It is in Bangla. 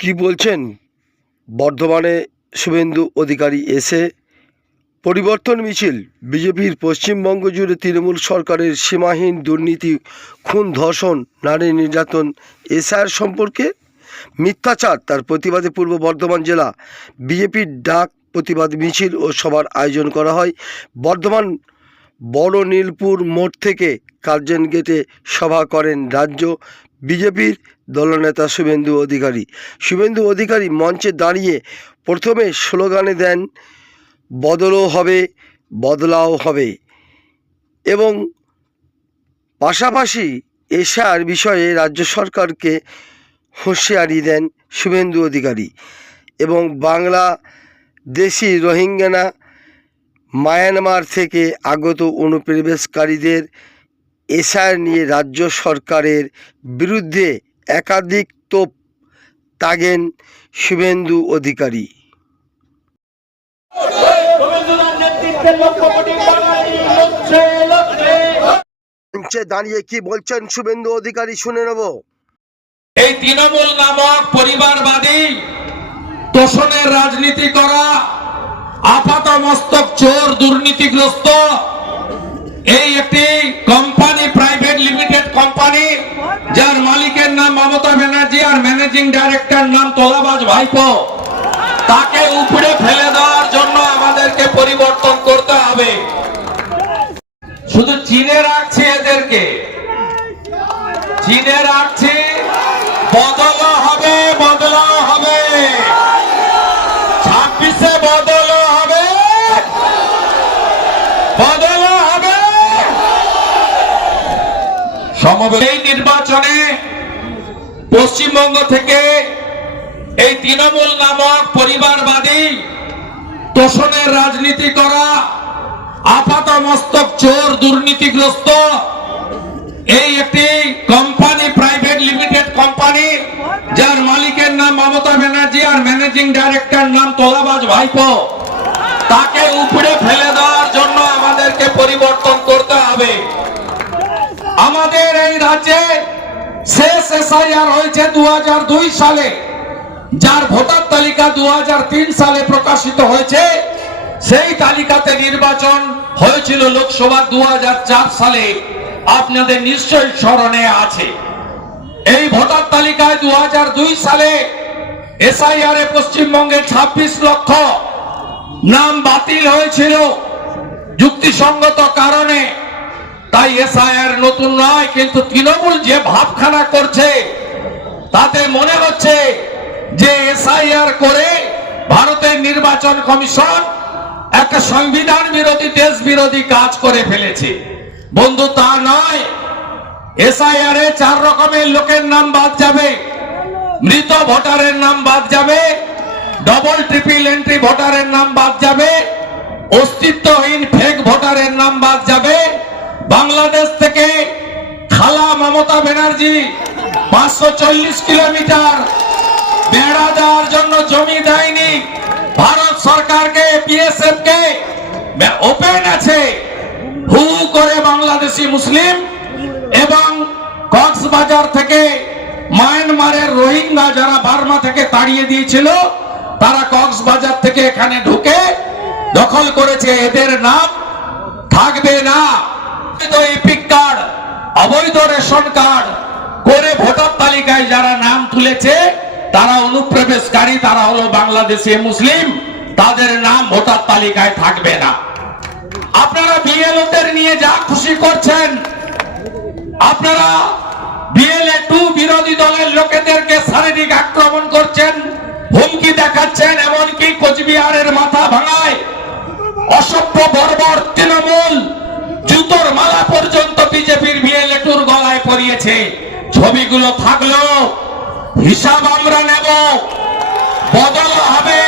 কি বলছেন বর্ধমানে শুভেন্দু অধিকারী এসে? পরিবর্তন মিছিল। বিজেপির পশ্চিমবঙ্গ জুড়ে তৃণমূল সরকারের সীমাহীন দুর্নীতি, খুন, ধর্ষণ, নারী নির্যাতন, এসআইআর সম্পর্কে মিথ্যাচার, তার প্রতিবাদে পূর্ব বর্ধমান জেলা বিজেপির ডাক প্রতিবাদ মিছিল ও সভার আয়োজন করা হয়। বর্ধমান বড় নীলপুর মোড় থেকে কার্জন গেটে সভা করেন রাজ্য বিজেপির দলনেতা শুভেন্দু অধিকারী। শুভেন্দু অধিকারী মঞ্চে দাঁড়িয়ে প্রথমে স্লোগানে দেন, বদলও হবে, বদলাও হবে, এবং পাশাপাশি এশিয়ার বিষয়ে রাজ্য সরকারকে হুঁশিয়ারি দেন শুভেন্দু অধিকারী এবং বাংলাদেশি রোহিঙ্গা মায়ানমার থেকে আগত অনুপ্রবেশকারীদের এসআইআর নিয়ে রাজ্য সরকারের বিরুদ্ধে একাধিক তোপ দাগেন শুভেন্দু অধিকারী। মঞ্চে দাঁড়িয়ে কি বলছেন শুভেন্দু অধিকারী শুনে নেব। এই তৃণমূল নামক পরিবারবাদী তোষণের রাজনীতি করা আপাত মস্তক চোর দুর্নীতিগ্রস্ত এই একটি কোম্পানি, প্রাইভেট লিমিটেড কোম্পানি, যার মালিকের নাম মমতা ব্যানার্জি আর ম্যানেজিং ডাইরেক্টর নাম তোলাবাজ ভাইপো, তাকে উপরে ফেলে দেওয়ার জন্য আমাদেরকে পরিবর্তন করতে হবে। শুধু চিনে রাখছি, এদেরকে চিনে রাখছি। বদলা হবে, বদলাও হবে, 26-এ বদলা হবে, বদলা হবে। এই নির্বাচনে পশ্চিমবঙ্গ থেকে এই তৃণমূল নামক পরিবারবাদী তোষণের রাজনীতি করা আপাত মস্তক চোর দুর্নীতিগ্রস্ত এই একটি কোম্পানি, প্রাইভেট লিমিটেড কোম্পানি, যার মালিকের নাম মমতা ব্যানার্জি আর ম্যানেজিং ডাইরেক্টর নাম তোলাবাজ ভাইপো, তাকে উপরে ফেলে দেওয়ার জন্য আমাদেরকে পরিবর্তন করতে হবে। আমাদের এই রাজ্যে শেষ এসআইআর হয়েছে 2002 সালে, যার ভোটার তালিকা 2003 সালে প্রকাশিত হয়েছে। সেই তালিকাতে নির্বাচন হয়েছিল লোকসভা 2004 সালে, আপনাদের নিশ্চয়ই স্মরণে আছে। এই ভোটার তালিকায় 2002 সালে এসআইআর এ পশ্চিমবঙ্গে 26 লক্ষ নাম বাতিল হয়েছিল যুক্তিসঙ্গত কারণে। তাই এসআইআর নতুন নয়, কিন্তু তৃণমূল যে ভাবখানা করছে তাতে মনে হচ্ছে যে এসআইআর করে ভারতের নির্বাচন কমিশন একটা সংবিধান বিরোধী, দেশ বিরোধী কাজ করে ফেলেছে। বন্ধু, তা নয়। এসআইআর এ 4 রকমের লোকের নাম বাদ যাবে। মৃত ভোটারের নাম বাদ যাবে, ডবল ট্রিপল এন্ট্রি ভোটারের নাম বাদ যাবে, অস্তিত্বহীন ফেক ভোটারের নাম বাদ যাবে। বাংলাদেশ থেকে খালা মমতা ব্যানার্জি 540 কিলোমিটার বেড়া দেওয়ার জন্য জমি দেয়নি। ভারত সরকারকে, বিএসএফ কে ওপেন আছে হু করে বাংলাদেশি মুসলিম এবং কক্সবাজার থেকে মায়ানমারের রোহিঙ্গা যারা বার্মা থেকে তাড়িয়ে দিয়েছিল, তারা কক্সবাজার থেকে এখানে ঢুকে দখল করেছে। এদের নাম থাকবে না। এপিক কার্ড, অবৈধ রেশন কার্ড করে ভোটার তালিকায় যারা নাম তুলেছে তারা অনুপ্রবেশকারী, তারা হলো বাংলাদেশি মুসলিম, তাদের নাম ভোটার তালিকায় থাকবে না। আপনারা বিএলওদের নিয়ে যা খুশি করছেন, আপনারা বিএলএ 2 বিরোধী দলের লোকেদেরকে শারীরিক আক্রমণ করছেন, হুমকি দেখাচ্ছেন, এমনকি কোচবিহারের মাথা ভাঙায় অসভ্য বর্বর তৃণমূল জুতোর মালা পর্যন্ত বিজেপির বিএলএ 2 গলায় পরিয়েছে। ছবিগুলো থাকলো, হিসাব আমরা নেব। বদল হবে,